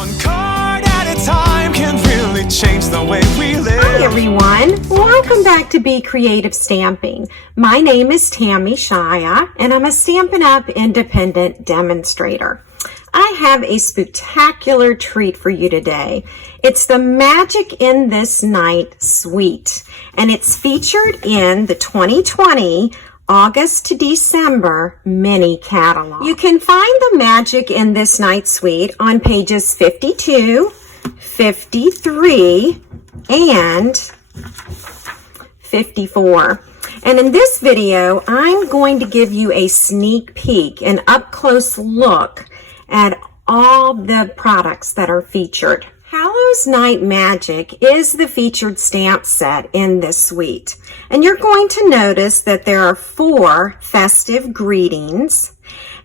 One card at a time can really change the way we live. Hi everyone, welcome back to Be Creative Stamping. My name is Tammy Shia and I'm a Stampin' Up! Independent demonstrator. I have a spectacular treat for you today. It's the Magic in This Night Suite, and it's featured in the 2020 August to December mini catalog. You can find the Magic in This Night Suite on pages 52, 53, and 54. And in this video, I'm going to give you a sneak peek, an up-close look at all the products that are featured. Hallows Night Magic is the featured stamp set in this suite. And you're going to notice that there are 4 festive greetings.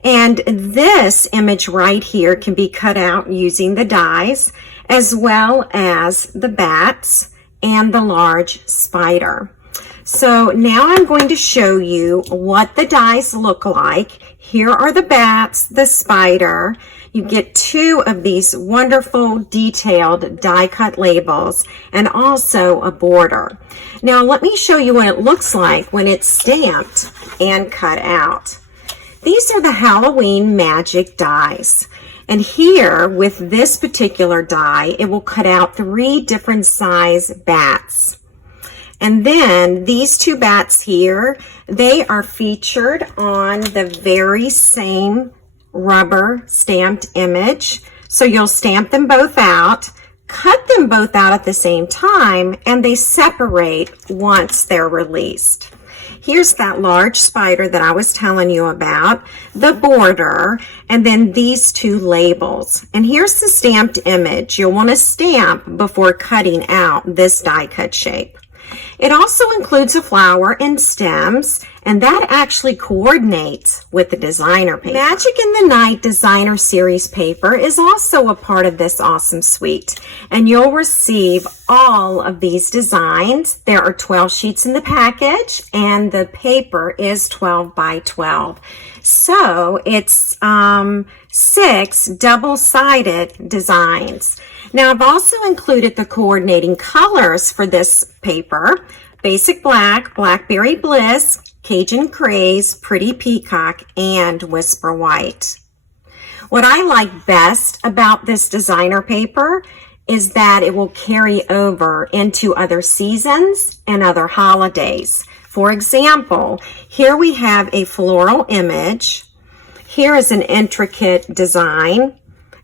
And this image right here can be cut out using the dies, as well as the bats and the large spider. So now I'm going to show you what the dies look like. Here are the bats, the spider. You get 2 of these wonderful detailed die cut labels and also a border. Now let me show you what it looks like when it's stamped and cut out. These are the Halloween Magic dies. And here with this particular die, it will cut out 3 different size bats. And then these 2 bats here, they are featured on the very same rubber stamped image. So you'll stamp them both out, cut them both out at the same time, and they separate once they're released. Here's that large spider that I was telling you about, the border, and then these 2 labels. And here's the stamped image. You'll want to stamp before cutting out this die cut shape. It also includes a flower and stems, and that actually coordinates with the designer paper. Magic in the Night Designer Series paper is also a part of this awesome suite, and you'll receive all of these designs. There are 12 sheets in the package, and the paper is 12 by 12. So it's 6 double-sided designs. Now I've also included the coordinating colors for this paper: Basic Black, Blackberry Bliss, Cajun Craze, Pretty Peacock, and Whisper White. What I like best about this designer paper is that it will carry over into other seasons and other holidays. For example, here we have a floral image. Here is an intricate design.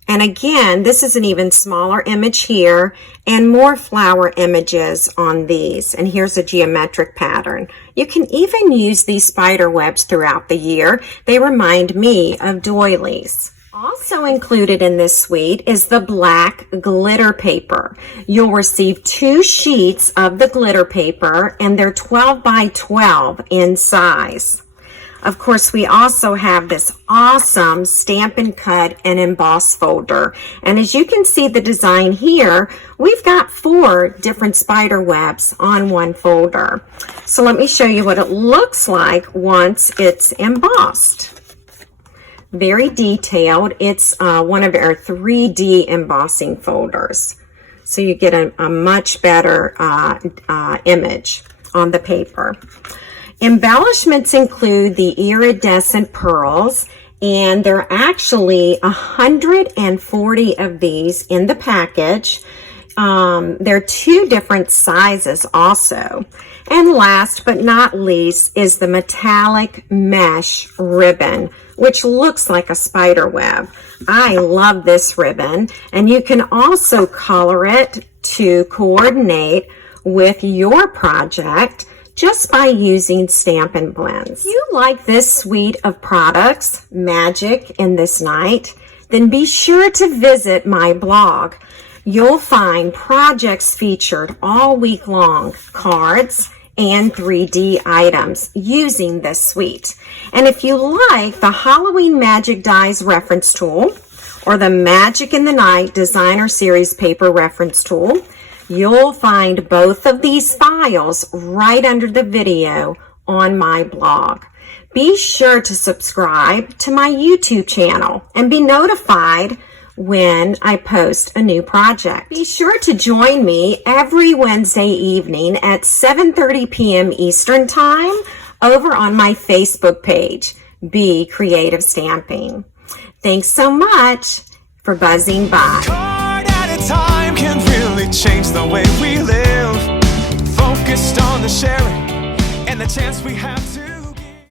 And again, this is an even smaller image here and more flower images on these. And here's a geometric pattern. You can even use these spider webs throughout the year. They remind me of doilies. Also included in this suite is the black glitter paper. You'll receive 2 sheets of the glitter paper, and they're 12 by 12 in size. Of course, we also have this awesome Stampin' Cut and Emboss Folder. And as you can see the design here, we've got 4 different spider webs on one folder. So let me show you what it looks like once it's embossed. Very detailed. It's one of our 3D embossing folders. So you get a much better image on the paper. Embellishments include the Iridescent Pearls, and there are actually 140 of these in the package. There are 2 different sizes also. And last but not least is the metallic mesh ribbon, which looks like a spider web. I love this ribbon, and you can also color it to coordinate with your project just by using Stampin' Blends. If you like this suite of products, Magic in This Night, then be sure to visit my blog. You'll find projects featured all week long, cards, and 3D items using this suite. And if you like the Halloween Magic Dies reference tool or the Magic in the Night Designer Series paper reference tool, you'll find both of these files right under the video on my blog. Be sure to subscribe to my YouTube channel and be notified when I post a new project. Be sure to join me every Wednesday evening at 7:30 p.m. Eastern Time over on my Facebook page, Be Creative Stamping. Thanks so much for buzzing by. Card at a time can really change the way we live. Focused on the sharing and the chance we have to